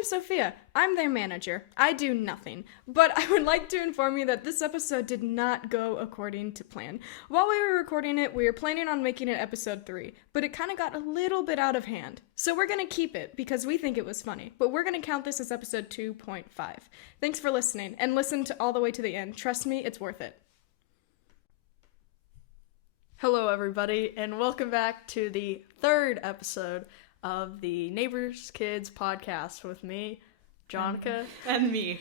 name's Sophia. I'm their manager. I do nothing. But I would like to inform you that this episode did not go according to plan. While we were recording it, we were planning on making it episode 3, but it kind of got a little bit out of hand. So we're going to keep it because we think it was funny, but we're going to count this as episode 2.5. Thanks for listening, and listen to all the way to the end. Trust me, it's worth it. Hello, everybody, and welcome back to the 3rd episode of the Neighbors Kids podcast with me, Jonica, and me.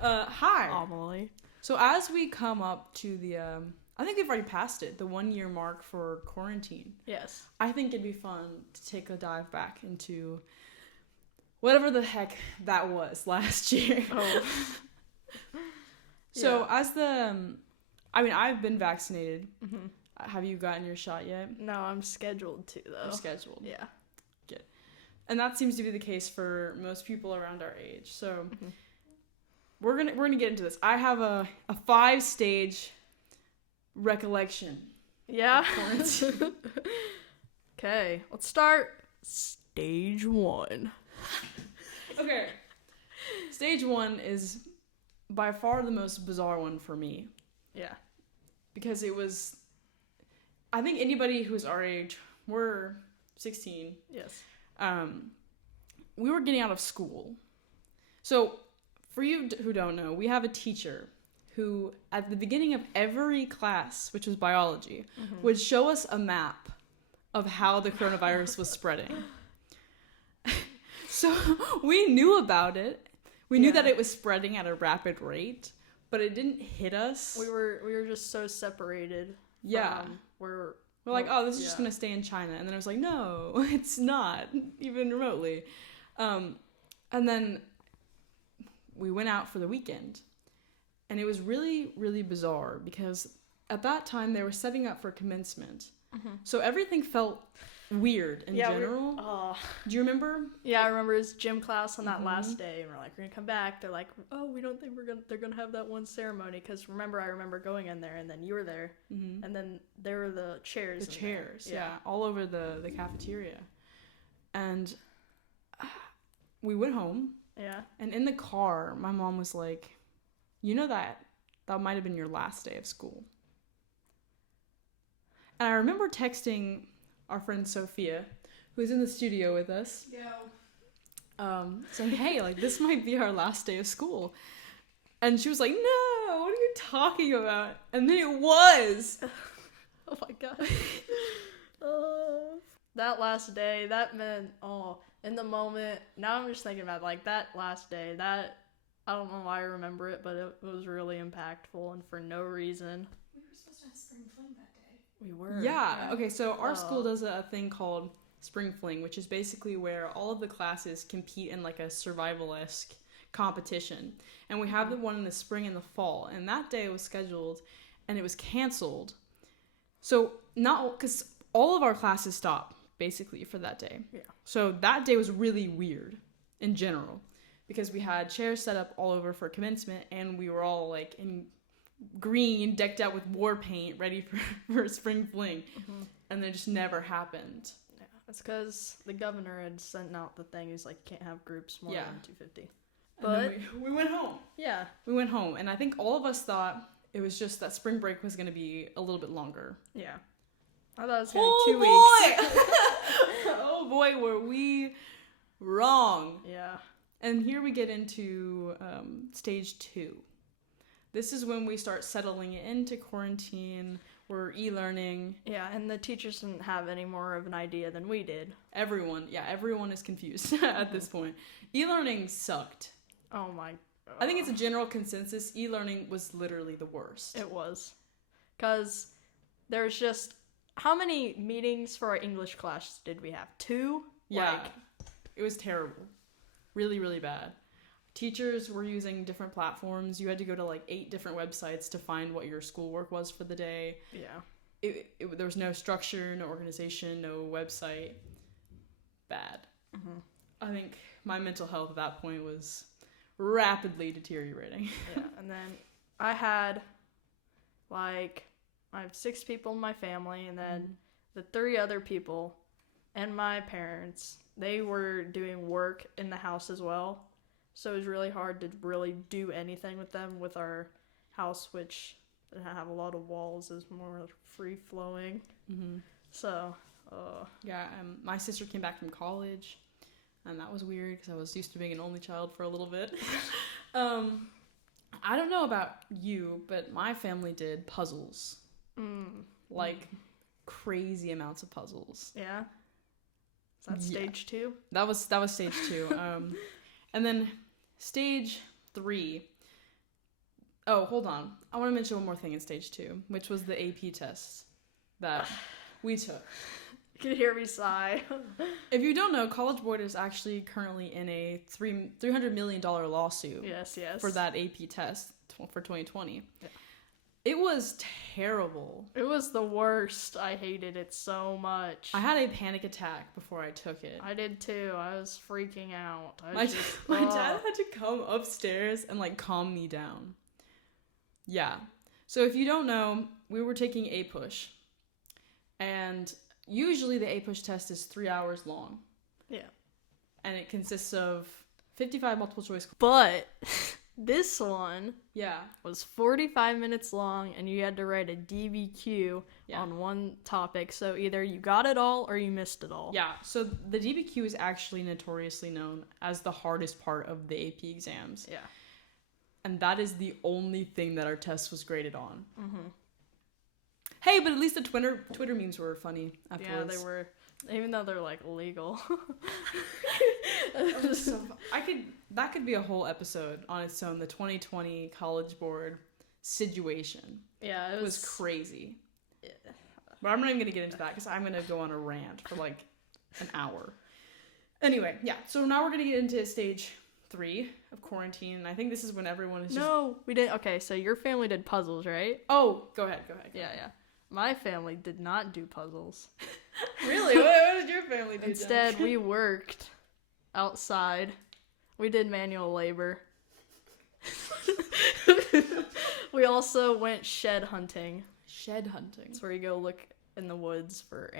Hi. Amalee. So as we come up to the, I think we've already passed it, the 1-year mark for quarantine. Yes. I think it'd be fun to take a dive back into whatever the heck that was last year. Oh. So as I've been vaccinated. Mm-hmm. Have you gotten your shot yet? No, I'm scheduled to, though. You're scheduled. Yeah. Good. And that seems to be the case for most people around our age. So we're gonna get into this. I have a 5-stage recollection. Yeah. Okay, let's start stage 1. Okay. Stage 1 is by far the most bizarre one for me. Yeah. Because it was, I think anybody who's our age, we're 16. Yes. We were getting out of school. So, for you who don't know, we have a teacher who, at the beginning of every class, which was biology, would show us a map of how the coronavirus was spreading. So, we knew about it. We knew that it was spreading at a rapid rate, but it didn't hit us. We were just so separated. Yeah. We're like, oh, this is just going to stay in China. And then I was like, no, it's not, even remotely. And then we went out for the weekend. And it was really, really bizarre because at that time they were setting up for commencement. Mm-hmm. So everything felt weird in general. Do you remember? Yeah, I remember his gym class on that last day, and we're like, we're gonna come back. They're like, oh, we don't think they're gonna have that one ceremony, because I remember going in there, and then you were there, and then there were the chairs. The chairs, yeah, all over the cafeteria, and we went home. Yeah. And in the car, my mom was like, you know that might have been your last day of school. And I remember texting our friend Sophia, who's in the studio with us, saying, hey, like, this might be our last day of school. And she was like, no, what are you talking about? And then it was. Oh my god. That last day, that meant, in the moment, now I'm just thinking about, like, that last day, that, I don't know why I remember it, but it was really impactful, and for no reason. We were supposed to have spring fling that day. We were. Yeah. Okay, so our school does a thing called Spring Fling, which is basically where all of the classes compete in like a survival-esque competition. And we have the one in the spring and the fall. And that day was scheduled and it was canceled. So because all of our classes stopped basically for that day. Yeah. So that day was really weird in general because we had chairs set up all over for commencement and we were all like in green, decked out with war paint, ready for a spring fling, and it just never happened. Yeah, that's because the governor had sent out the thing. He's like, you can't have groups more than 250. But we went home. Yeah, we went home, and I think all of us thought it was just that spring break was going to be a little bit longer. Yeah, I thought it was going to be 2 weeks. Oh boy, were we wrong. Yeah, and here we get into stage 2. This is when we start settling into quarantine. We're e-learning. Yeah, and the teachers didn't have any more of an idea than we did. Everyone is confused at this point. E-learning sucked. Oh my god. I think it's a general consensus. E-learning was literally the worst. It was. Because there's just... How many meetings for our English class did we have? 2? Yeah. It was terrible. Really, really bad. Teachers were using different platforms. You had to go to like 8 different websites to find what your schoolwork was for the day. Yeah. There was no structure, no organization, no website. Bad. I think my mental health at that point was rapidly deteriorating. Yeah, and then I have 6 people in my family, and then the 3 other people and my parents, they were doing work in the house as well. So it was really hard to really do anything with them with our house, which didn't have a lot of walls, is more free-flowing. Mm-hmm. So, Yeah, my sister came back from college, and that was weird because I was used to being an only child for a little bit. I don't know about you, but my family did puzzles. Like, crazy amounts of puzzles. yeah. Is that stage 2? That was stage 2. And then stage 3. Oh, hold on. I want to mention one more thing in stage 2, which was the AP tests that we took. You can hear me sigh. If you don't know, College Board is actually currently in a $300 million lawsuit. Yes. For that AP test for 2020. Yeah. It was terrible. It was the worst. I hated it so much. I had a panic attack before I took it. I did too. I was freaking out. My dad had to come upstairs and like calm me down. Yeah. So if you don't know, we were taking A-Push. And usually the A-Push test is 3 hours long. Yeah. And it consists of 55 multiple choice. But this one Yeah. was 45 minutes long, and you had to write a DBQ on one topic. So either you got it all or you missed it all. Yeah. So the DBQ is actually notoriously known as the hardest part of the AP exams. Yeah. And that is the only thing that our test was graded on. Mm-hmm. Hey, but at least the Twitter memes were funny afterwards. Yeah, they were. Even though they're like illegal. That could be a whole episode on its own. The 2020 College Board situation. Yeah, It was crazy. Yeah. But I'm not even gonna get into that because I'm gonna go on a rant for like an hour. Anyway, yeah. So now we're gonna get into stage 3 of quarantine. And I think this is when everyone is just... No, we didn't. Okay, so your family did puzzles, right? Oh, go ahead. Yeah. My family did not do puzzles. Really? What did your family do? Instead, we worked outside. We did manual labor. We also went shed hunting. Shed hunting. It's where you go look in the woods for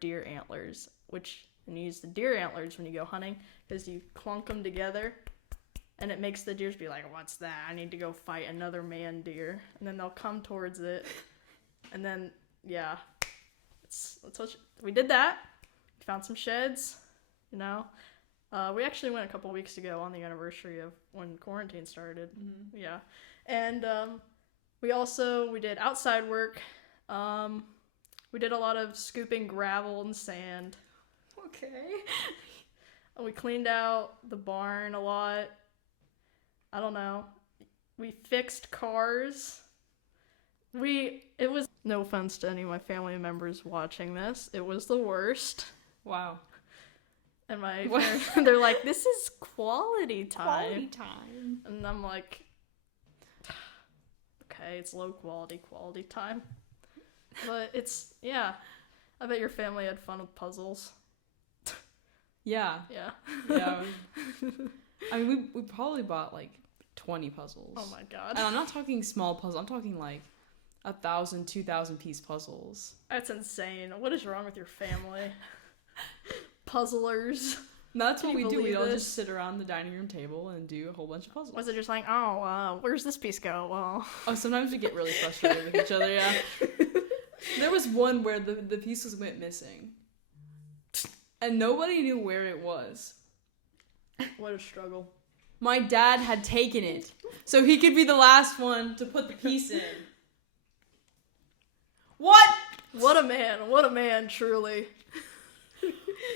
deer antlers, and you use the deer antlers when you go hunting because you clunk them together, and it makes the deers be like, "What's that? I need to go fight another man deer," and then they'll come towards it, and then yeah, we did that. Found some sheds, We actually went a couple weeks ago on the anniversary of when quarantine started. Mm-hmm. Yeah. And we did outside work. We did a lot of scooping gravel and sand. Okay. We cleaned out the barn a lot. I don't know. We fixed cars. It was, no offense to any of my family members watching this, it was the worst. Wow. And my parents, they're like, this is quality time. Quality time. And I'm like, okay, it's low quality time. But it's, yeah. I bet your family had fun with puzzles. Yeah. Yeah. Yeah. I mean, we probably bought like 20 puzzles. Oh my god. And I'm not talking small puzzles. I'm talking like 1,000, 2,000 piece puzzles. That's insane. What is wrong with your family? Puzzlers. No, that's what we do. We all this? just sit around the dining room table and do a whole bunch of puzzles. Was it just like, where's this piece go? Well. Oh, sometimes we get really frustrated with each other, yeah. There was one where the pieces went missing. And nobody knew where it was. What a struggle. My dad had taken it, so he could be the last one to put the piece in. What? What a man, truly.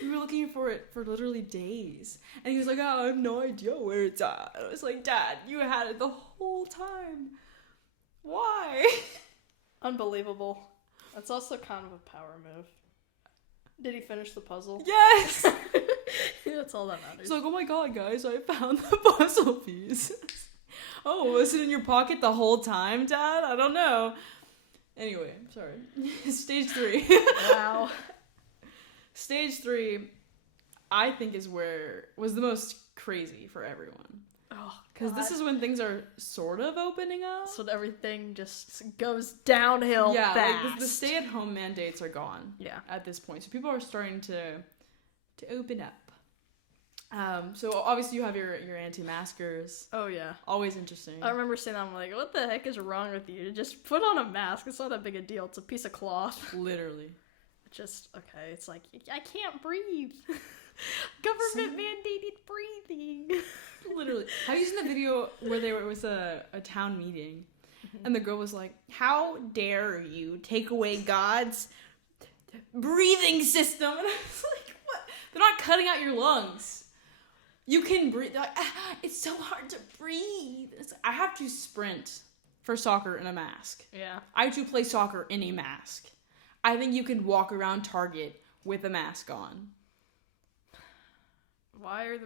We were looking for it for literally days. And he was like, I have no idea where it's at. And I was like, Dad, you had it the whole time. Why? Unbelievable. That's also kind of a power move. Did he finish the puzzle? Yes! That's all that matters. He's like, oh my god, guys, I found the puzzle piece. Oh, was it in your pocket the whole time, Dad? I don't know. Anyway, sorry. Stage 3. Wow. Stage 3, I think, was the most crazy for everyone. Oh, Because this is when things are sort of opening up. so everything just goes downhill fast. Like the stay-at-home mandates are gone. Yeah. At this point, so people are starting to open up. So obviously you have your anti-maskers. Oh yeah. Always interesting. I remember saying that, I'm like, what the heck is wrong with you? Just put on a mask. It's not that big a deal. It's a piece of cloth. Literally. Just, okay, it's like, I can't breathe. Government mandated breathing. Literally. Have you seen the video where it was a town meeting and the girl was like, how dare you take away God's breathing system? And I was like, what? They're not cutting out your lungs. You can breathe. They're like, it's so hard to breathe. I have to sprint for soccer in a mask. Yeah. I have to play soccer in a mask. I think you can walk around Target with a mask on. Why are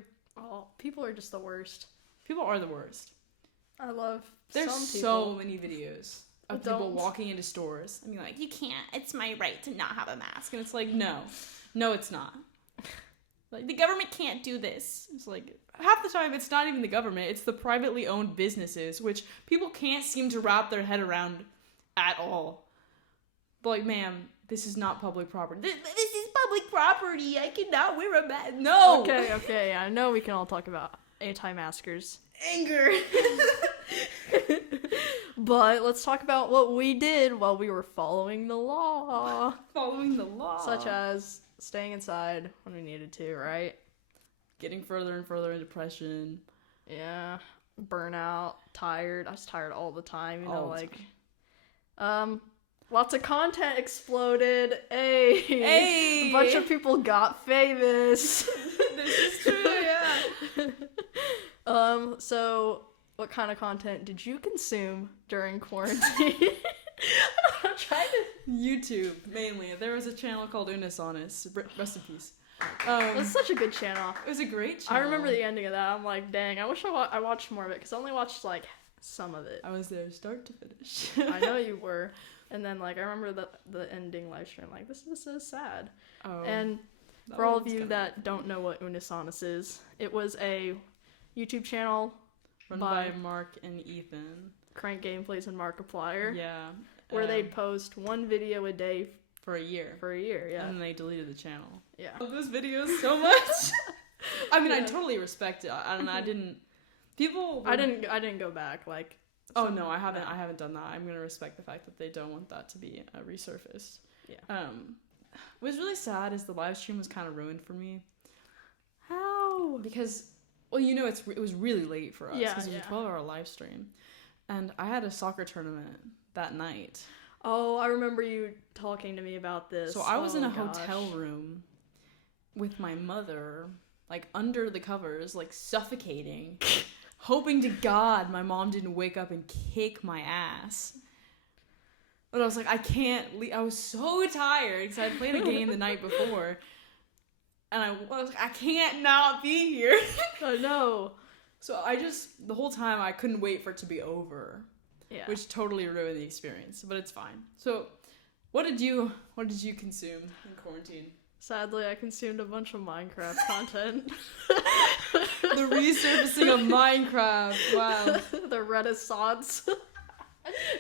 people are just the worst. People are the worst. I love There's some so people. many videos of Adults. people walking into stores and being like, you can't, it's my right to not have a mask. And it's like, no, it's not. Like, the government can't do this. It's like, half the time it's not even the government, it's the privately owned businesses, which people can't seem to wrap their head around at all. But like, ma'am, this is not public property. This is public property. I cannot wear a mask. No! Okay, I know we can all talk about anti-maskers. Anger. But let's talk about what we did while we were following the law. Following the law. Such as staying inside when we needed to, right? Getting further and further in depression. Yeah. Burnout, tired. I was tired all the time, All the like lots of content exploded. Hey. A bunch of people got famous. This is true, yeah. So what kind of content did you consume during quarantine? I'm trying to... YouTube, mainly. There was a channel called Unisonis. Rest in peace. That's such a good channel. It was a great channel. I remember the ending of that. I'm like, dang, I wish I watched more of it, because I only watched, like, some of it. I was there start to finish. I know you were. And then, like, I remember the ending live stream. Like, this is so sad. Oh, And for all of you that don't know what Unisonis is, it was a YouTube channel run by Mark and Ethan. Crank Gameplays and Markiplier. Yeah. Where they'd post one video a day for a year. Yeah. And then they deleted the channel. Yeah. I love those videos so much. I mean, I totally respect it. I didn't. People. I didn't go back. Like. Oh no, I haven't. I haven't done that. I'm gonna respect the fact that they don't want that to be resurfaced. Yeah. What was really sad is the live stream was kind of ruined for me. How? Because, well, you know, it was really late for us. Yeah, Because it was a 12-hour live stream, and I had a soccer tournament that night. Oh, I remember you talking to me about this. So I was in a hotel room with my mother, like under the covers, like suffocating, hoping to God my mom didn't wake up and kick my ass. But I was like, I can't leave. I was so tired because I had played a game the night before. And I was like, I can't not be here. Oh no. So the whole time I couldn't wait for it to be over. Yeah. Which totally ruined the experience, but it's fine. So, what did you consume in quarantine? Sadly, I consumed a bunch of Minecraft content. The resurfacing of Minecraft. Wow. The Renaissance,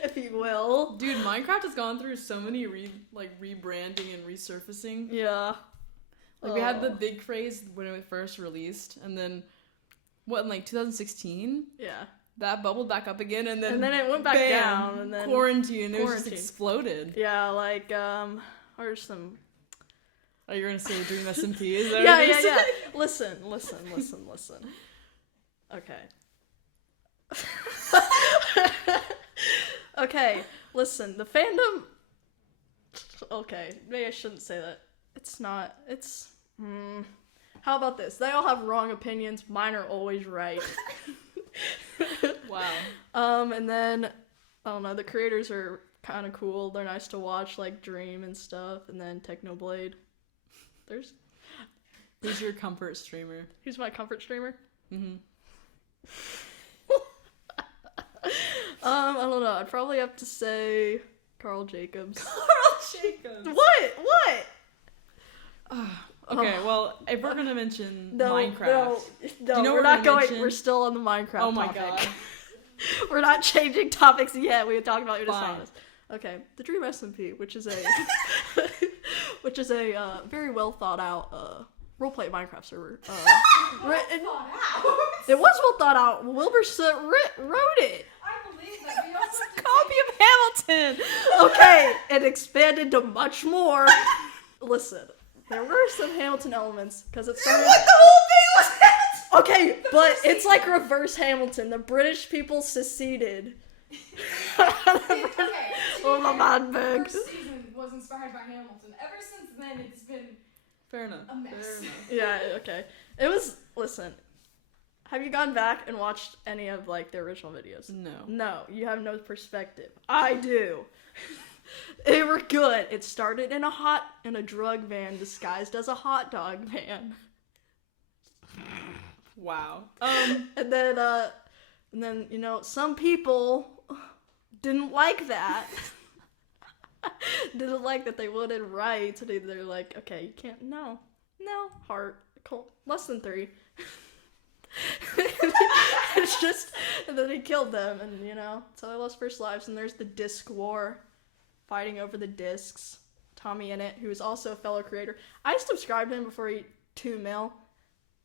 if you will. Dude, Minecraft has gone through so many rebranding and resurfacing. Yeah. Like, we had the big craze when it first released, and then, in 2016? Yeah. That bubbled back up again, and then it went back down, and then quarantine. It was just exploded. Yeah, like, there's some... Are you gonna say Dream SMP? Is that Yeah. Listen. Okay. Okay, listen, the fandom... Okay, maybe I shouldn't say that. How about this? They all have wrong opinions. Mine are always right. Wow. And then, I don't know, the creators are kind of cool. They're nice to watch, like Dream and stuff. And then Technoblade. Who's your comfort streamer? Who's my comfort streamer? Mm-hmm. I don't know. I'd probably have to say Carl Jacobs. Carl Jacobs. What? Okay, well, if we're gonna mention No, Minecraft, no, do you know we're what not we're going. mention? We're still on the Minecraft. Oh my topic. god. We're not changing topics yet. We were talking about your Fine. dishonest. Okay, the Dream SMP, which is a very well thought out roleplay Minecraft server. It was well thought out. Wilbur wrote it. I believe that we also did Copy of Hamilton. Okay, it expanded to much more. Listen, there were some Hamilton elements because it started. What the whole thing was Hamilton? Okay, but it's like reverse Hamilton. The British people seceded. Okay. Oh my god, The Megs. first season was inspired by Hamilton. Ever since then, it's been Fair enough. a mess. Fair enough. Yeah, okay. It was. Listen, have you gone back and watched any of like the original videos? No. No, you have no perspective. I do. They were good. It started in a drug van disguised as a hot dog van. Wow. And then some people didn't like that. Didn't like that they wanted rights. And they're like, okay, you can't. No, heart, cold, less than 3. It's just, and then he killed them, and so they lost first lives. And there's the disc war, fighting over the discs. Tommy in it, who is also a fellow creator. I subscribed to him before he 2 mil,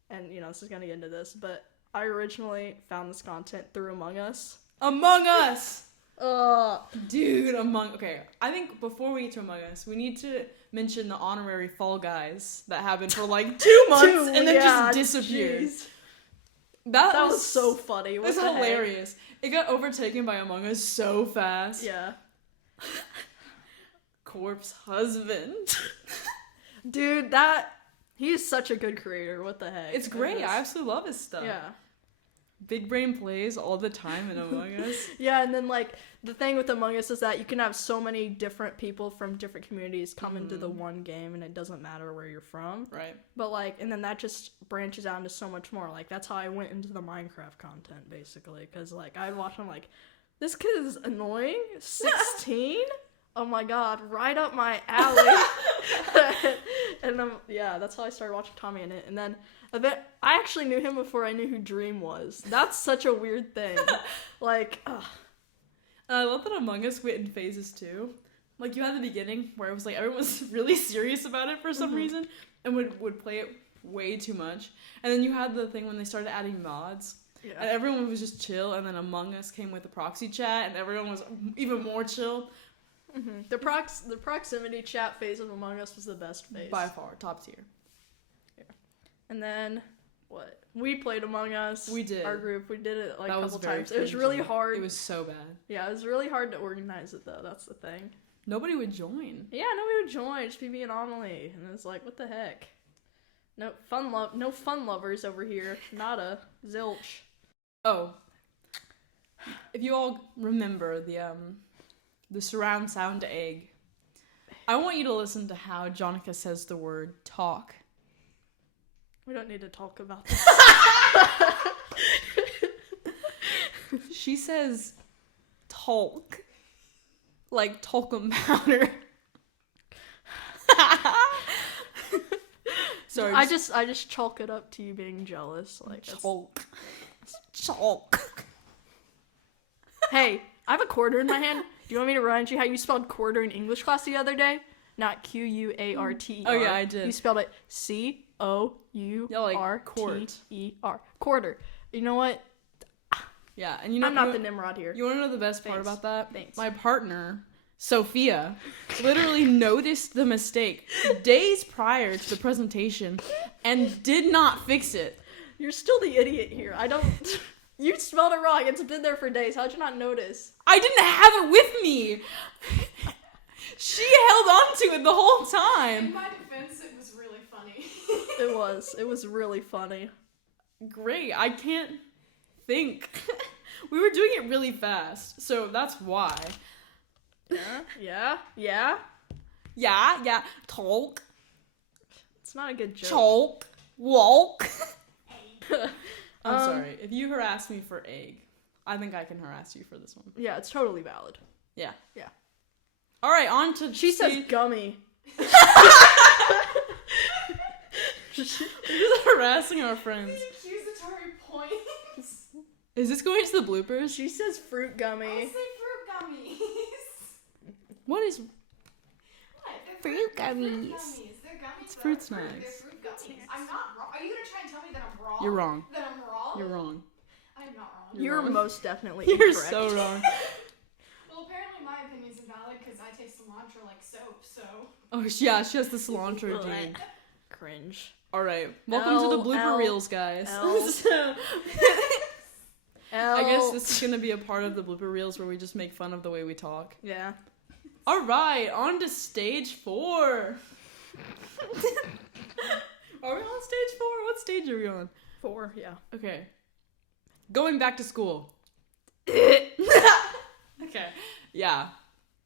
and this is gonna get into this, but I originally found this content through Among Us. Among Us. Uh, Dude, okay. I think before we get to Among Us, we need to mention the honorary Fall Guys that happened for like 2 months and then yeah, just disappeared. jeez. That was so funny. It What was the heck? hilarious. It got overtaken by Among Us so fast. Yeah. Corpse husband. Dude, he's such a good creator. What the heck? It's great. I absolutely love his stuff. Yeah. Big brain plays all the time in Among Us. Yeah, and then like the thing with Among Us is that you can have so many different people from different communities come into the one game, and it doesn't matter where you're from. Right. But and then that just branches out into so much more. Like that's how I went into the Minecraft content basically, because I'd watch them this kid is annoying. 16. Oh my god, right up my alley. And that's how I started watching Tommy in it. And then I actually knew him before I knew who Dream was. That's such a weird thing. I love that Among Us went in phases too. Like you had the beginning where it was like everyone was really serious about it for some reason and would play it way too much. And then you had the thing when they started adding mods. Yeah. And everyone was just chill, and then Among Us came with the proxy chat, and everyone was even more chill. Mm-hmm. The proximity chat phase of Among Us was the best phase. By far, top tier. Yeah. And then, what? We played Among Us. We did. Our group. We did it That a couple was very times. It was really cringy. hard. It was so bad. Yeah, it was really hard to organize it, though. That's the thing. Nobody would join. Yeah, nobody would join. Just me and Amalee. And it's like, what the heck? No fun lovers over here. Nada. Zilch. Oh. If you all remember the surround sound egg, I want you to listen to how Jonica says the word talk. We don't need to talk about this. She says talk. Like talcum powder. Sorry. I just chalk it up to you being jealous. Chalk. Chalk. Hey, I have a quarter in my hand. Do you want me to remind you how you spelled quarter in English class the other day? Not Quarter. Oh yeah, I did. You spelled it Courter. Quarter. You know what? Yeah, and you know I'm not the Nimrod here. You want to know the best part about that? Thanks. My partner, Sophia, literally noticed the mistake days prior to the presentation and did not fix it. You're still the idiot here. You spelled it wrong. It's been there for days. How'd you not notice? I didn't have it with me. She held on to it the whole In time. my defense, it was really funny. It was. It was really funny. Great. I can't think. We were doing it really fast, so that's why. Yeah. Yeah. Talk. It's not a good joke. Chalk. Walk. I'm sorry. If you harass me for egg, I think I can harass you for this one. Yeah, it's totally valid. Yeah. Yeah. All right, on to... She says gummy. We're just harassing our friends. Accusatory points. Is this going to the bloopers? She says fruit gummy. I say fruit gummies. What is... What? They're Fruit gummies. They're gummies. It's that fruit are snacks. They're fruit gummies. I'm not wrong. Are you gonna try and tell me that I'm wrong? You're wrong. That I'm wrong? You're wrong. I'm not wrong. You're wrong. most definitely You're incorrect. so wrong. Well, apparently my opinion's invalid because I taste cilantro like soap, so... Oh, yeah, she has the cilantro gene. Cringe. Alright, welcome to the blooper reels, guys. So, I guess this is gonna be a part of the blooper reels where we just make fun of the way we talk. Yeah. Alright, on to stage 4. Are we on stage 4? What stage are we on? 4, yeah. Okay. Going back to school. Okay. Yeah.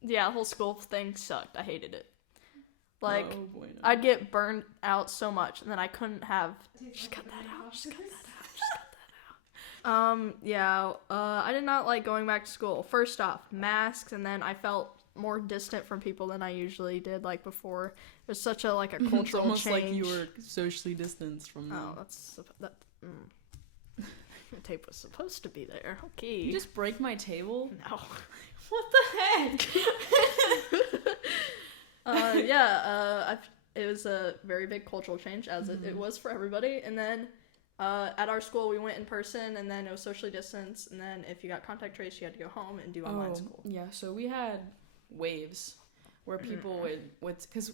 Yeah, the whole school thing sucked. I hated it. Like, Oh, boy, no. I'd get burned out so much, and then I couldn't have... Just cut that out. Just cut that out. Just cut that out. Yeah, I did not like going back to school. First off, masks, and then I felt more distant from people than I usually did, like, before. It was such a, like, a cultural It's almost change. like you were socially distanced from them. Oh, that... The tape was supposed to be there. Okay. You just break my table? No. What the heck? It was a very big cultural change, as it was for everybody. And then at our school, we went in person, and then it was socially distanced. And then if you got contact traced, you had to go home and do online school. Yeah, so we had waves where people would, because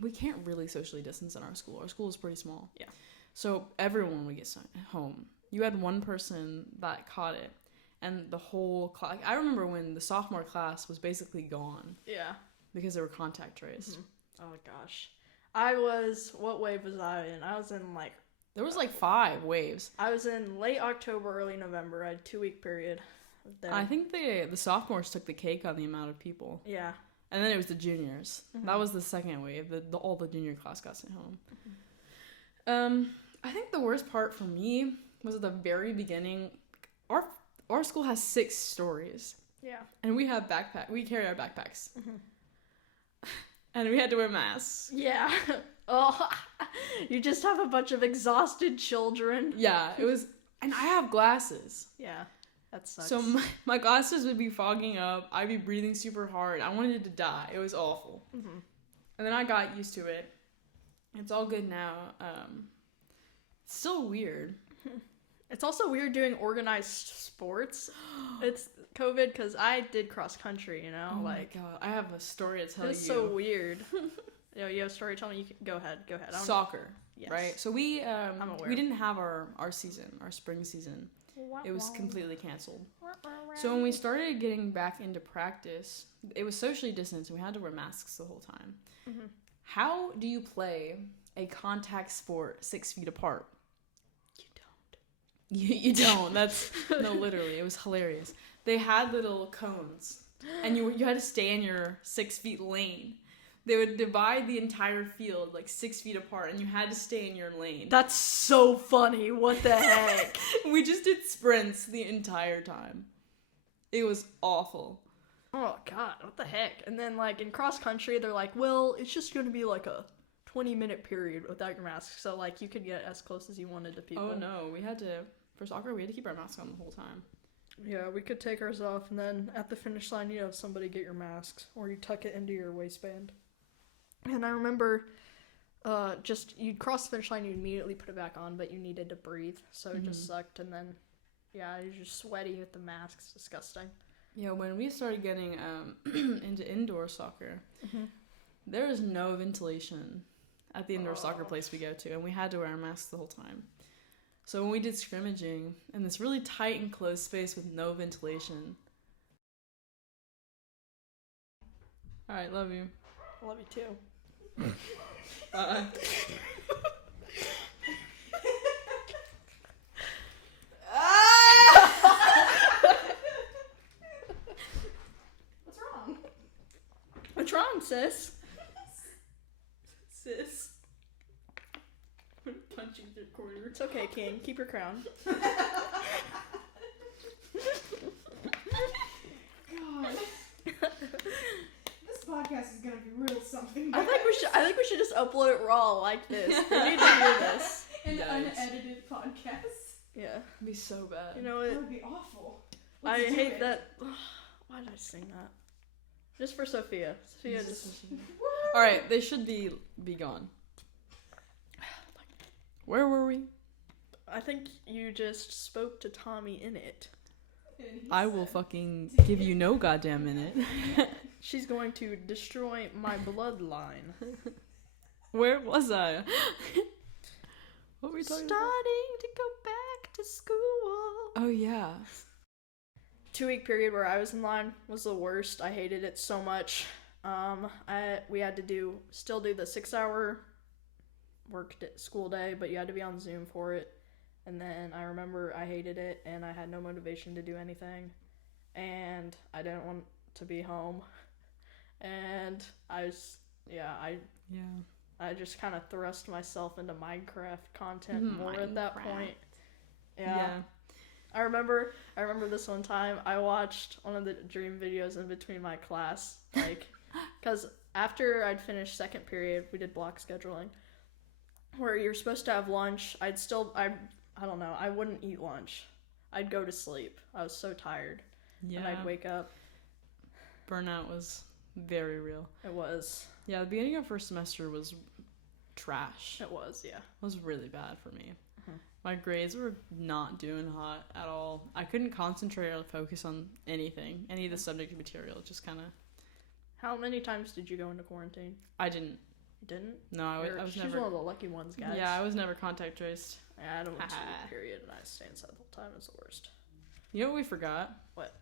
we can't really socially distance in our school. Our school is pretty small. Yeah. So everyone would get sent home. You had one person that caught it, and the whole class. I remember when the sophomore class was basically gone Yeah. because they were contact traced. Mm-hmm. Oh gosh. What wave was I in? I was in There was like 5 waves. I was in late October, early November. I had a 2-week period. Then. I think the sophomores took the cake on the amount of people. Yeah. And then it was the juniors. Mm-hmm. That was the second wave. All the junior class got sent home. I think the worst part for me was at the very beginning. Our school has 6 stories. Yeah. And we have we carry our backpacks. Mm-hmm. And we had to wear masks. Yeah. Oh, you just have a bunch of exhausted children. Yeah, it was, and I have glasses. Yeah, that sucks. So my glasses would be fogging up. I'd be breathing super hard. I wanted to die. It was awful. Mm-hmm. And then I got used to it. It's all good now. It's still weird. It's also weird doing organized sports. It's COVID because I did cross country, you know? Oh like, my god, I have a story to tell you. it's so weird. You have a story? Tell me. Go ahead. Soccer, Yes. right? So we I'm aware. we didn't have our season, our spring season. It was completely canceled. So when we started getting back into practice, it was socially distanced and we had to wear masks the whole time. Mm-hmm. How do you play a contact sport 6 feet apart? You don't. That's no, literally, it was hilarious. They had little cones, and you had to stay in your 6 feet lane. They would divide the entire field like 6 feet apart, and you had to stay in your lane. That's so funny. What the heck? We just did sprints the entire time. It was awful. Oh god, what the heck? And then like in cross country, they're like, well, it's just gonna be like a 20-minute period without your mask, so like you could get as close as you wanted to people. Oh no, for soccer we had to keep our mask on the whole time. Yeah, we could take ours off, and then at the finish line, you have somebody get your masks, or you tuck it into your waistband. And I remember, you'd cross the finish line, you immediately put it back on, but you needed to breathe, so it just sucked. And then, yeah, you're just sweaty with the mask. It's disgusting. Yeah, when we started getting into indoor soccer, there is no ventilation at the indoor soccer place we go to, and we had to wear our masks the whole time. So when we did scrimmaging in this really tight and closed space with no ventilation. Alright, love you. I love you too. Bye. What's wrong? What's wrong, sis? Sis. I'm gonna punch you through the corner. It's okay, King. Keep your crown. God. This podcast is gonna be real something. I think we should just upload it raw like this. We need to hear this. An Yikes. unedited podcast. Yeah. It'd be so bad. You know That it. would be awful. I Let's do hate it. that. Why did I sing that? Just for Sophia. Sophia just. All right, they should be gone. Where were we? I think you just spoke to Tommy in it. And he I will said- fucking give you no goddamn minute. She's going to destroy my bloodline. Where was I? What were we talking Starting about? to go back to school. Oh yeah. 2-week period where I was in line was the worst. I hated it so much. We had to still do the 6-hour school day, but you had to be on Zoom for it. And then I remember I hated it, and I had no motivation to do anything, and I didn't want to be home, and I just kind of thrust myself into Minecraft content more at that point. Yeah. I remember this one time I watched one of the dream videos in between my class, like, because after I'd finished second period, we did block scheduling, where you're supposed to have lunch. I don't know, I wouldn't eat lunch. I'd go to sleep. I was so tired. Yeah. And I'd wake up. Burnout was very real. It was. Yeah, the beginning of first semester was trash. It was, yeah. It was really bad for me. Mhm. My grades were not doing hot at all. I couldn't concentrate or focus on anything, any of the subject material. Just kind of. How many times did you go into quarantine? I didn't. You didn't? No, I was She's never. one of the lucky ones, guys. Yeah, I was never contact traced. Yeah, I had a 2-week period and I stayed inside the whole time. It's the worst. You know what we forgot? What?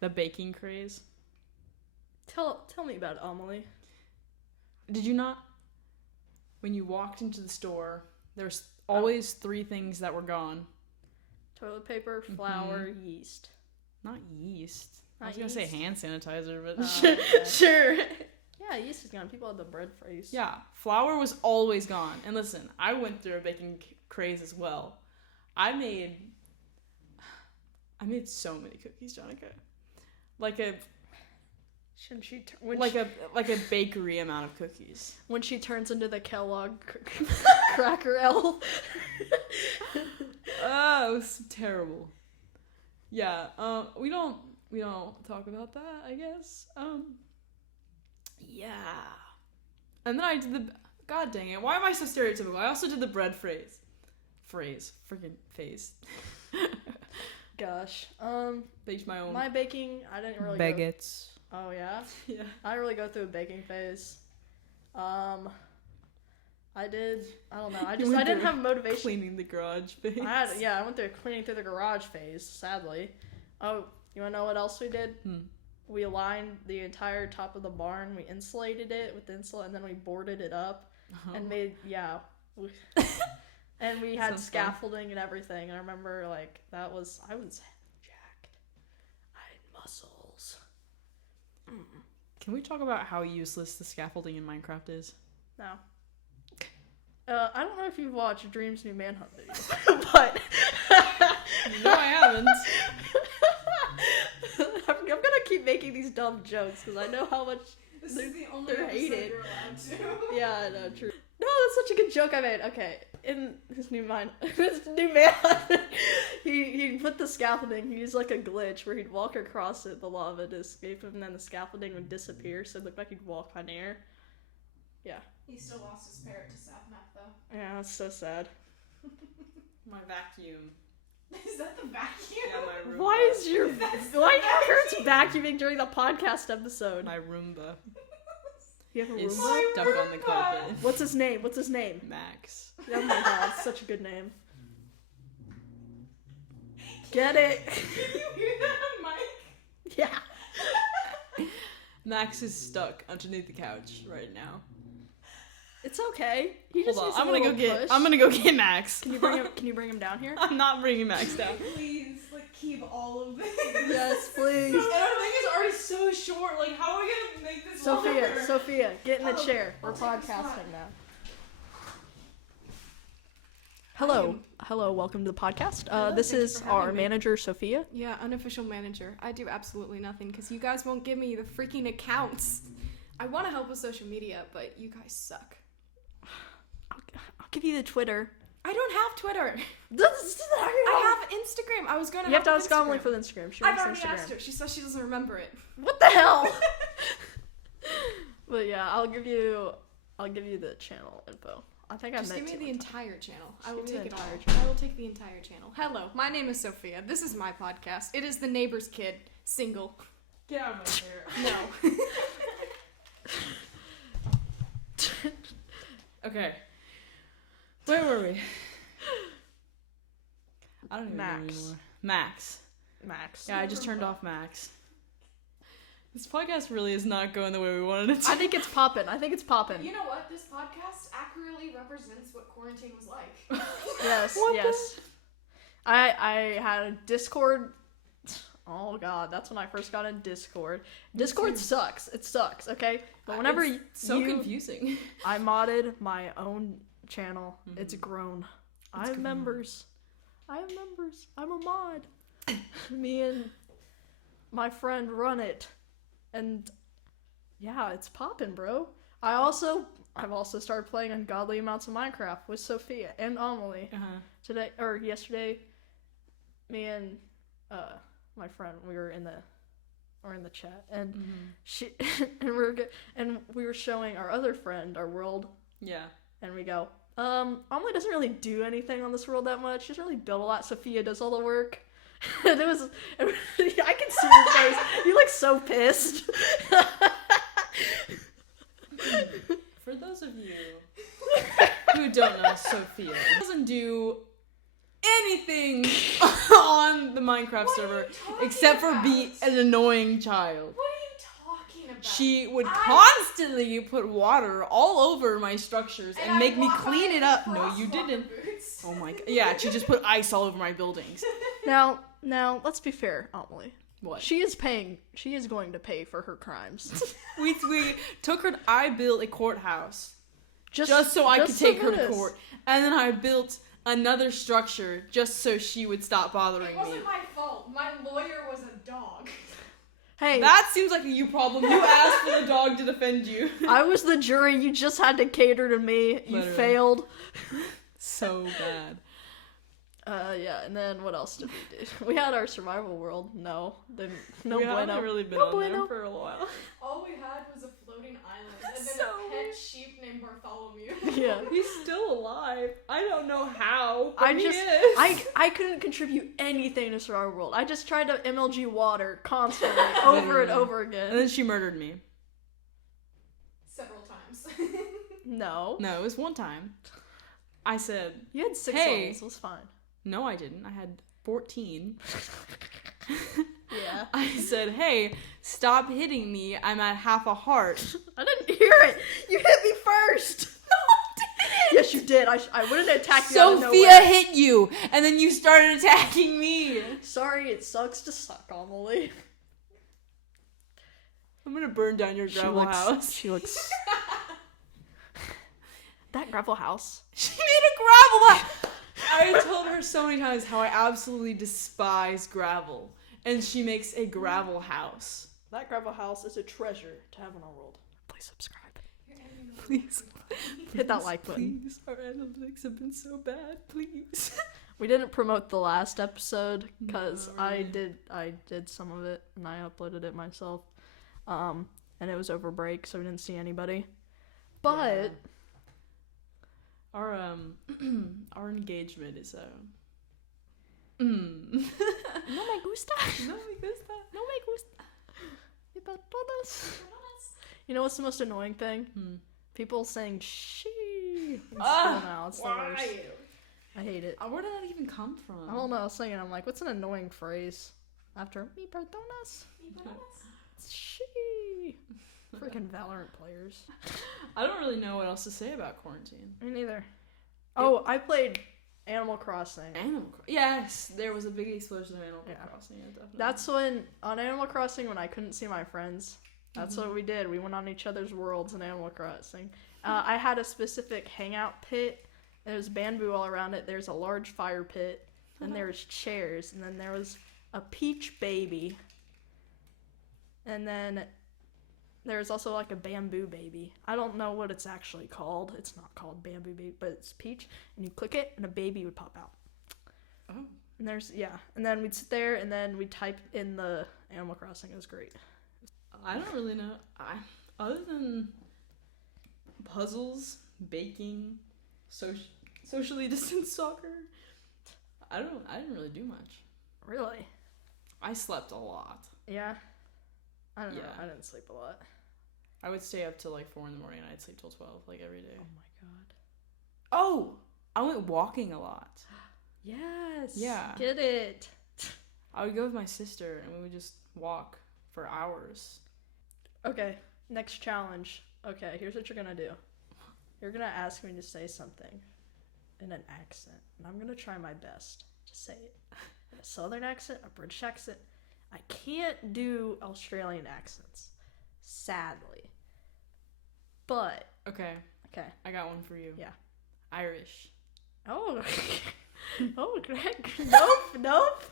The baking craze. Tell me about it, Amalee. Did you not? When you walked into the store, there's always 3 things that were gone. Toilet paper, flour, yeast. Not yeast. I Not was gonna say yeast? hand sanitizer, but Okay. Sure. Yeah, yeast is gone. People had the bread phrase. yeah, flour was always gone. And listen, I went through a baking craze as well. I made so many cookies, Jonica. Like a Shouldn't she? like a bakery amount of cookies. When she turns into the Kellogg cracker elf. Oh, it was terrible. Yeah, we don't talk about that, I guess. Yeah. And then I did God dang it, why am I so stereotypical? I also did the bread phase. Freaking phase. Gosh. Baked my own. My baking, I didn't really baguettes. Oh, yeah? Yeah. I didn't really go through a baking phase. I don't know. I didn't have motivation. Cleaning the garage phase. I went through cleaning through the garage phase, sadly. Oh, you wanna know what else we did? We lined the entire top of the barn, we insulated it with insulate, and then we boarded it up and made, and we had Sounds scaffolding and everything. And I remember, like, I was jacked. I had muscles. Can we talk about how useless the scaffolding in Minecraft is? No. I don't know if you've watched Dream's New Manhunt video, but No, I haven't. I'm gonna keep making these dumb jokes because I know how much This is the only they're episode hated. you're allowed to. Yeah, I know, true. No, that's such a good joke I made. Okay, in his new man, he put the scaffolding. He used like a glitch where he'd walk across it, the lava to escape him, and then the scaffolding would disappear, so it looked like he'd walk on air. Yeah. He still lost his parrot to sapnap though. Yeah, that's so sad. My vacuum. Is that the vacuum? Yeah, my Roomba. Why is your That's parents vacuuming during the podcast episode? My Roomba You have a is Roomba? stuck on the carpet. What's his name? What's his name? Max. Oh my god, such a good name. Get it? Can you hear that on mic? Yeah. Max is stuck underneath the couch right now. It's okay. He Hold just on, needs a I'm gonna little go get. push. I'm gonna go get Max. Can you bring him down here? I'm not bringing Max down. Please, like, keep all of this. Yes, please. And our thing is already so short. Like, how are we gonna make this longer? Sophia, get in the Oh, chair. We're I'll take this podcasting spot. now. Hello, welcome to the podcast. Hello, This thanks is for having our me. manager, Sophia. Yeah, unofficial manager. I do absolutely nothing because you guys won't give me the freaking accounts. I want to help with social media, but you guys suck. I'll give you the Twitter. I don't have Twitter. I I have Instagram. I was going to You have to help ask with Amalee Instagram. for the Instagram. She I've wants already Instagram. asked her. She says she doesn't remember it. What the hell? But yeah, I'll give you the channel info. I think I Just meant give me to. the entire channel. I Just will give me take the it all. entire channel. I will take the entire channel. Hello, my name is Sophia. This is my podcast. It is the neighbor's kid, single. Get out of my hair. No. Okay. Where were we? I don't even know Max. anymore. Max. Yeah, I just turned off Max. This podcast really is not going the way we wanted it to. I think it's poppin'. You know what? This podcast accurately represents what quarantine was like. Yes, What yes. I had a Discord. Oh god, that's when I first got in Discord. Discord sucks. It sucks, okay? But whenever It's so confusing. I modded my own channel, it's grown. I have grown. members. I'm a mod. Me and my friend run it. And yeah, it's poppin', bro. I've also started playing ungodly amounts of Minecraft with Sophia and Amalee. Yesterday, me and my friend, we were in the chat, and she and we were showing our other friend our world. Yeah. And we go, Amalee doesn't really do anything on this world that much. She doesn't really build a lot. Sophia does all the work. And I can see your face. You look so pissed. For those of you who don't know Sophia, doesn't do anything on the Minecraft server except for be an annoying child. What are you talking about? She would constantly put water all over my structures and make me clean it up. No, you didn't. Boots. Oh my god. Yeah, she just put ice all over my buildings. Now, let's be fair, Amalee. What? She is going to pay for her crimes. We took her. I built a courthouse just so I could take her to court, and then I built another structure just so she would stop bothering It me. wasn't my fault. My lawyer was a dog. Hey, That seems like a you problem. You asked for the dog to defend you. I was the jury. You just had to cater to me. You Literally. failed. So bad. Yeah, and then what else did we do? We had our survival world. No We bueno. haven't really been No on there bueno. for a while. All we had was a floating island and then So a pet sheep named Bartholomew. Yeah. He's still alive. I don't know how. I But just, he is. I couldn't contribute anything to Survival World. I just tried to MLG water constantly, over and over And again. then she murdered me. Several times. No. No, it was one time. I said, You had 6 Hey. levels, it was fine. no, I didn't. I had 14. Yeah. I said, hey, stop hitting me. I'm at half a heart. I didn't hear it! You hit me first! No, I didn't! Yes, you did. I wouldn't attack you out of Sophia nowhere. hit you, and then you started attacking me. Sorry, it sucks to suck, Amalee. I'm gonna burn down your gravel house. She looks... That gravel house. She made a gravel house. I told her so many times how I absolutely despise gravel, and she makes a gravel house. That gravel house is a treasure to have in our world. Please subscribe. Please. Hit that like button. Please. Our analytics have been so bad. Please. We didn't promote the last episode because No, really. I did some of it and I uploaded it myself. And it was over break, so we didn't see anybody. But Our our engagement is No me gusta. No me gusta. no me gusta. Y para todas. You know what's the most annoying thing? People saying she in school now. It's the worst. I hate it. Where did that even come from? I don't know. I was thinking, I'm like, what's an annoying phrase after me perdonas? She. Freaking Valorant players. I don't really know what else to say about quarantine. Me neither. Oh, I played Animal Crossing. Yes, there was a big explosion of Animal Yeah. Crossing. Yeah, definitely. That's when, on Animal Crossing, when I couldn't see my friends, that's what we did. We went on each other's worlds in Animal Crossing. I had a specific hangout pit. There's bamboo all around it. There's a large fire pit. And there's chairs. And then there was a peach baby. And then There's also like a bamboo baby. I don't know what it's actually called. It's not called bamboo baby, but it's peach. And you click it, and a baby would pop out. Oh. And and then we'd sit there, and then we'd type in the Animal Crossing. It was great. I don't really know. Other than puzzles, baking, socially distanced soccer, I didn't really do much. Really? I slept a lot. Yeah. I don't know. Yeah. I didn't sleep a lot. I would stay up till like 4 in the morning and I'd sleep till 12, like every day. Oh my god. Oh! I went walking a lot. Yes. Yeah. Get it. I would go with my sister and we would just walk for hours. Okay. Next challenge. Okay, here's what you're gonna do. You're gonna ask me to say something in an accent, and I'm gonna try my best to say it. In a southern accent, a British accent. I can't do Australian accents, sadly. But Okay. okay. I got one for you. Yeah. Irish. Oh. Oh, Greg. Nope.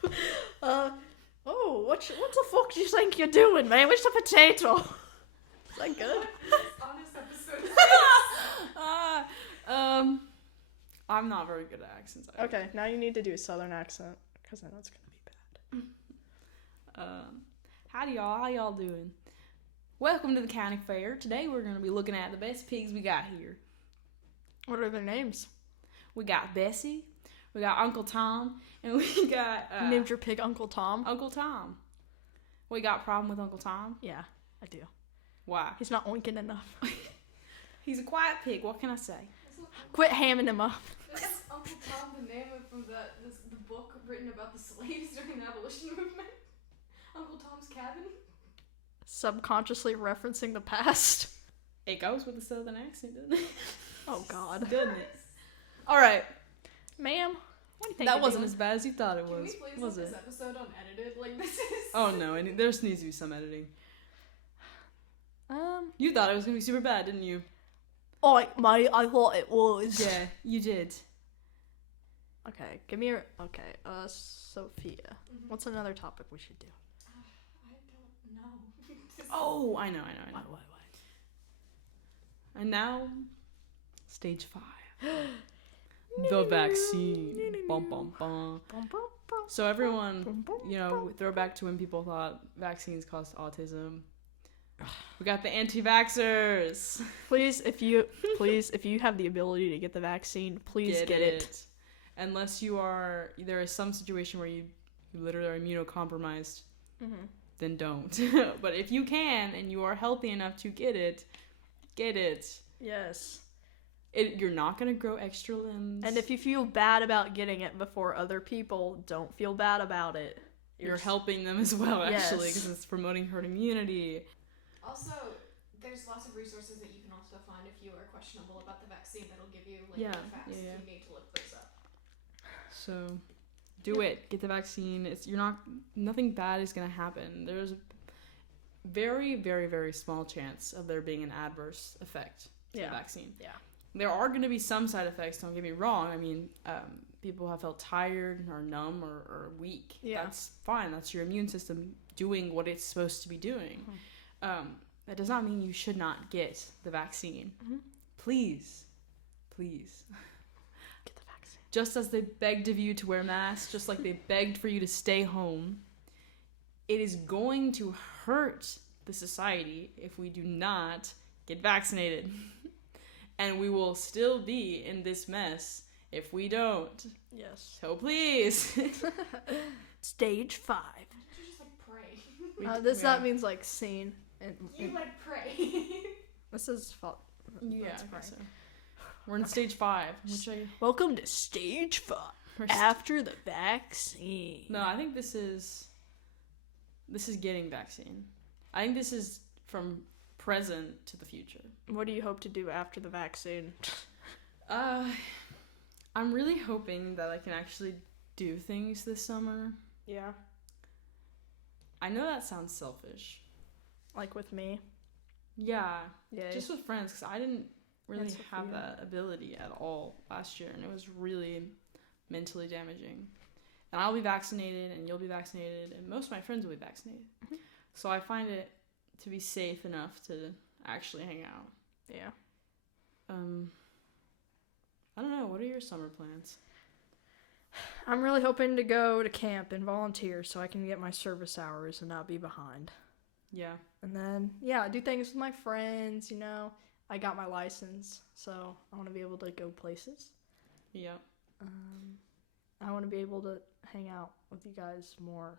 Oh, what the fuck do you think you're doing, man? Where's the potato? Is that good? Honest episode. I'm not very good at accents. Either. Okay, now you need to do a southern accent, because I know it's gonna be bad. Howdy y'all, how y'all doing? Welcome to the county fair. Today we're going to be looking at the best pigs we got here. What are their names? We got Bessie, we got Uncle Tom, and we got... You named your pig Uncle Tom? Uncle Tom. We got a problem with Uncle Tom? Yeah, I do. Why? He's not oinking enough. He's a quiet pig, what can I say? Quit hamming him up. Is Uncle Tom the name from the book written about the slaves during the abolition movement? Uncle Tom's Cabin? Subconsciously referencing the past. It goes with the southern accent, doesn't it? Oh, God. Doesn't it? Alright. Ma'am, what do you think That you're wasn't doing? as bad as you thought it Can we was. please Was have it? this episode unedited? Like, this is... Oh no, there needs to be some editing. Um, You thought it was gonna be super bad, didn't you? I thought it was. Yeah, you did. Okay, give me your... Okay, Sophia. Mhm. What's another topic we should do? I don't know. Oh, I know. Why? And now, stage 5. The vaccine. Bum, bum, bum. So everyone, throw back to when people thought vaccines caused autism. We got the anti-vaxxers. Please, if you have the ability to get the vaccine, please get it. Unless there is some situation where you literally are immunocompromised, then don't. But if you can and you are healthy enough to get it. Yes. You're not going to grow extra limbs. And if you feel bad about getting it before other people, don't feel bad about it. You're helping them as well, actually, Yes. because it's promoting herd immunity. Also, there's lots of resources that you can also find if you are questionable about the vaccine that'll give you Yeah, the facts yeah. if you need to look those up. So, do it. Get the vaccine. Nothing bad is going to happen. There's a very, very, very small chance of there being an adverse effect to the vaccine. Yeah. There are going to be some side effects, don't get me wrong. I mean, people have felt tired or numb or weak. Yeah. That's fine. That's your immune system doing what it's supposed to be doing. That does not mean you should not get the vaccine. Please. Get the vaccine. Just as they begged of you to wear masks, just like they begged for you to stay home, it is going to hurt the society if we do not get vaccinated. And we will still be in this mess if we don't. Yes. So please. Stage 5. You should just pray. That means seen. You pray. This is fault. Yeah, That's I fine. guess so. We're in stage 5, which Welcome to stage 5. After the vaccine. No, I think this is getting vaccine. I think this is from present to the future. What do you hope to do after the vaccine? I'm really hoping that I can actually do things this summer. Yeah. I know that sounds selfish. Like with me. Yeah. Yeah. Just with friends, because I didn't really That's have Sophia. that ability at all last year, and it was really mentally damaging. And I'll be vaccinated, and you'll be vaccinated, and most of my friends will be vaccinated. So I find it to be safe enough to actually hang out. Yeah. I don't know. What are your summer plans? I'm really hoping to go to camp and volunteer so I can get my service hours and not be behind. Yeah. And then, yeah, do things with my friends, you know. I got my license, so I want to be able to go places. Yeah. I want to be able to hang out with you guys more.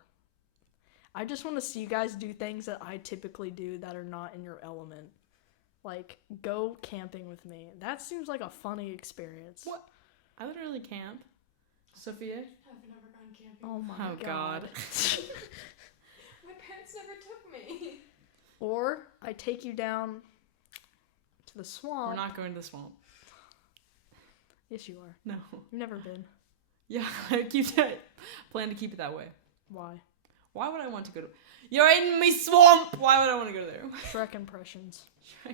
I just want to see you guys do things that I typically do that are not in your element. Like, go camping with me. That seems like a funny experience. What? I literally camp. Sophia? I've never gone camping. Oh my Oh, God. My parents never took me. Or I take you down to the swamp. We're not going to the swamp. Yes, you are. No. You've never been. Yeah, I plan to keep it that way. Why? Why would I want to go to... You're in my swamp! Why would I want to go there? Shrek impressions. Oh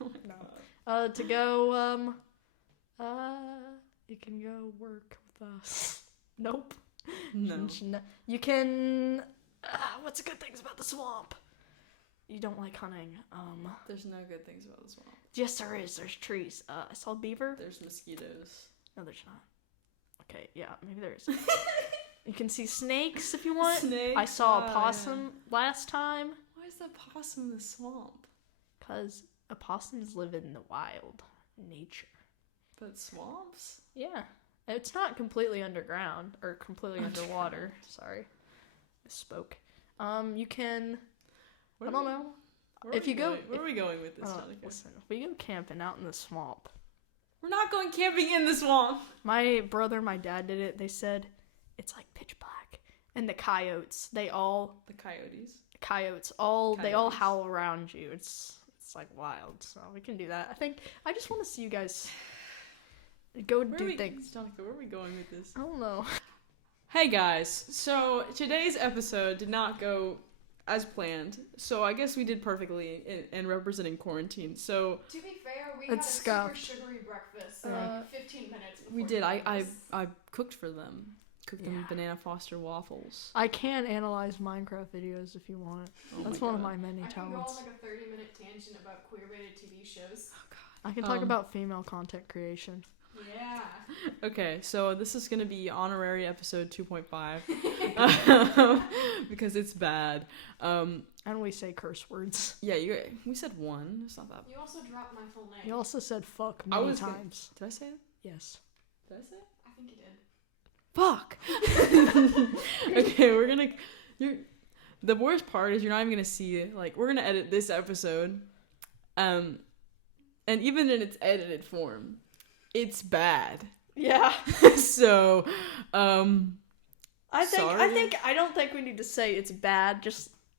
my No. God. To go, you can go work with us. Nope. No. You can, what's the good things about the swamp? You don't like hunting. There's no good things about the swamp. Yes, there is. There's trees. I saw beaver. There's mosquitoes. No, there's not. Okay, yeah, maybe there is. You can see snakes if you want. Snakes? I saw a Oh, possum last time. Why is that possum in the swamp? Because opossums live in the wild. Nature. But swamps? Yeah. It's not completely underground. Or completely underwater. Sorry. Misspoke. You can... I don't know. Where are we going with this, Jonica? Listen, if we go camping out in the swamp... We're not going camping in the swamp! My brother and my dad did it. They said it's like pitch black. And the coyotes, The coyotes? they all Coyotes. howl around you. It's like wild. So we can do that. I just want to see you guys go do things. Jonica, where are we going with this? I don't know. Hey guys, so today's episode did not go as planned, so I guess we did perfectly in representing quarantine. So To be fair, we It's had a scuffed. super sugary breakfast 15 minutes before we did. doing I this. cooked for them. Cooked them Yeah. banana foster waffles. I can analyze Minecraft videos if you want. Oh That's my one of God. my many I can go on talents. like a 30-minute tangent about queer-rated TV shows. I can talk Um, about female content creation. Yeah. Okay, so this is gonna be honorary episode 2.5 because it's bad. And we say curse words. Yeah, we said one. It's not that. You also dropped my full name. You also said fuck I many was gonna- times. Did I say it? Yes. Did I say it? I think you did. Fuck. Okay, we're gonna. The worst part is you're not even gonna see it. Like, we're gonna edit this episode, and even in its edited form, it's bad. Yeah. So, I Sorry. don't think we need to say it's bad.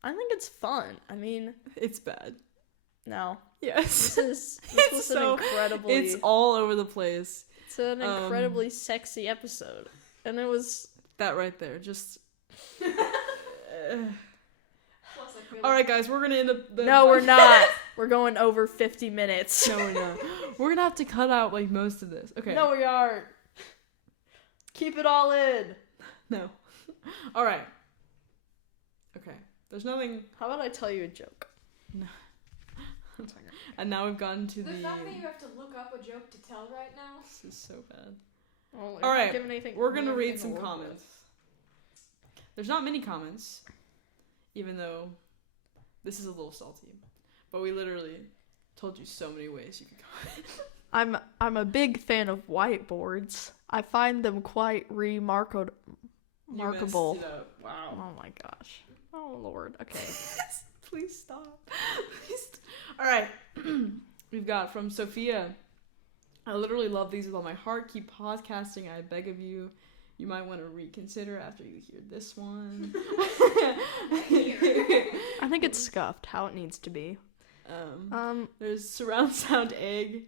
I think it's fun. I mean, it's bad. no. Yes. This It's was so- an incredibly It's all over the place. it's an incredibly sexy episode. And it was That right there, just. Plus, I feel All right, guys, we're gonna end up. No, we're not. We're going over 50 minutes. No, we're not. We're gonna have to cut out like most of this. Okay. No, we aren't. Keep it all in. No. All right. Okay. There's nothing. How about I tell you a joke? And now we've gotten to the the. fact that you have to look up a joke to tell right now. This is so bad. Well, All right, we're we gonna have read anything some to work comments. There's not many comments, even though this is a little salty. But we literally told you so many ways you could comment. I'm a big fan of whiteboards. I find them quite remarkable. You messed it up. Wow. Oh my gosh. Oh Lord. Okay. Please stop. All right. We've got from Sophia. I literally love these with all my heart. Keep podcasting, I beg of you. You might want to reconsider after you hear this one. I think it's scuffed how it needs to be. There's surround sound egg.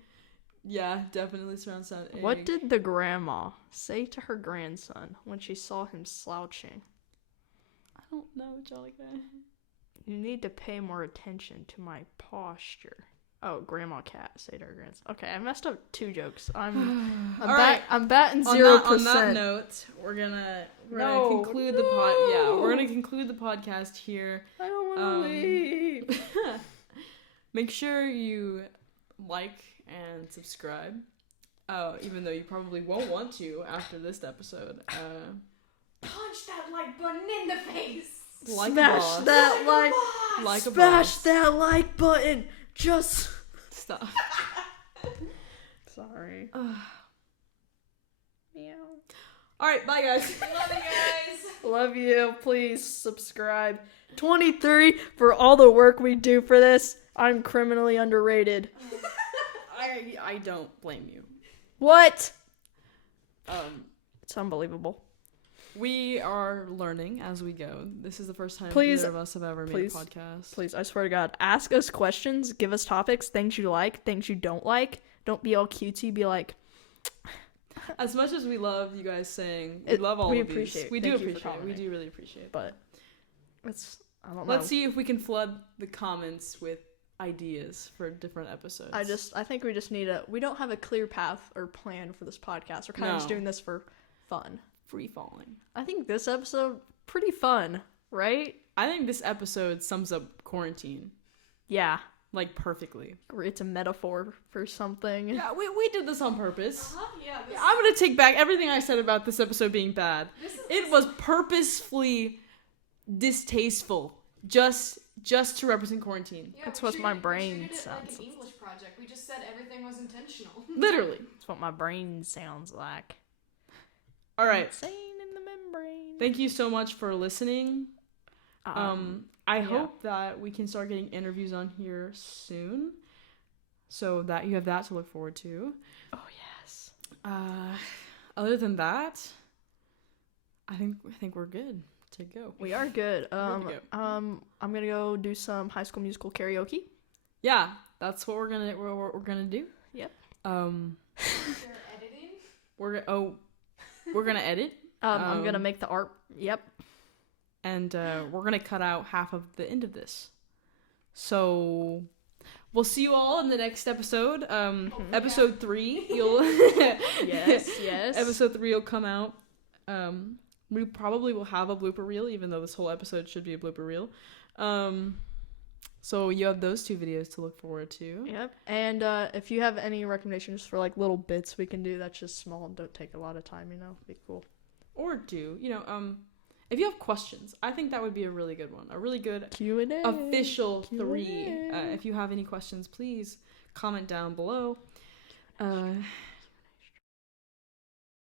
Yeah, definitely surround sound egg. What did the grandma say to her grandson when she saw him slouching? I don't know, Jonica. You need to pay more attention to my posture. Oh, Grandma Cat say to her grandson. Okay, I messed up 2 jokes. I'm All right. I'm batting On 0%. that note, we're gonna No. conclude the pod. Yeah, we're gonna conclude the podcast here. I don't want to leave. Make sure you like and subscribe. Even though you probably won't want to after this episode. Punch that like button in the face. Like a Smash boss. that like. Like a Smash boss. that like button. Just. Stop. Sorry. Meow. Alright, bye guys. Love you guys. Love you. Please subscribe. 23 for all the work we do for this. I'm criminally underrated. I don't blame you. What? It's unbelievable. We are learning as we go. This is the first time Please- either of us have ever made a podcast. Please, I swear to God, ask us questions, give us topics, things you like, things you don't like. Don't be all cutesy, be like, As much as we love you guys saying, we love all we of these. appreciate it. We do Thank you for appreciate it. We commenting. do really appreciate it. but it's, I don't know. Let's see if we can flood the comments with ideas for different episodes. I think we just need we don't have a clear path or plan for this podcast. We're kind of just No. doing this for fun. Free falling. I think this episode, pretty fun, right? I think this episode sums up quarantine Yeah. like perfectly. It's a metaphor for something. Yeah, we did this on purpose. Yeah. This, I'm gonna take back everything I said about this episode being bad. this is It was purposefully distasteful, just to represent quarantine. Yeah, That's we what my treated- brain we treated it sounds like an English project. We just said everything was intentional. Literally. That's what my brain sounds like. All right. Insane in the membrane. Thank you so much for listening. I yeah. hope that we can start getting interviews on here soon, so that you have that to look forward to. Oh yes. Other than that, I think we're good to go. We are good. We're good to I'm gonna go do some High School Musical karaoke. Yeah, that's what we're gonna do. Yep. They're editing. We're gonna edit. I'm gonna make the art. Yep. And we're gonna cut out half of the end of this. So we'll see you all in the next episode. Episode 3, you'll Yes. Yes. episode 3 will come out. We probably will have a blooper reel, even though this whole episode should be a blooper reel. So you have those 2 videos to look forward to. Yep. And if you have any recommendations for like little bits we can do, that's just small and don't take a lot of time. Be cool. Or if you have questions, I think that would be a really good one. A really good Q&A. official 3. Q&A. If you have any questions, please comment down below.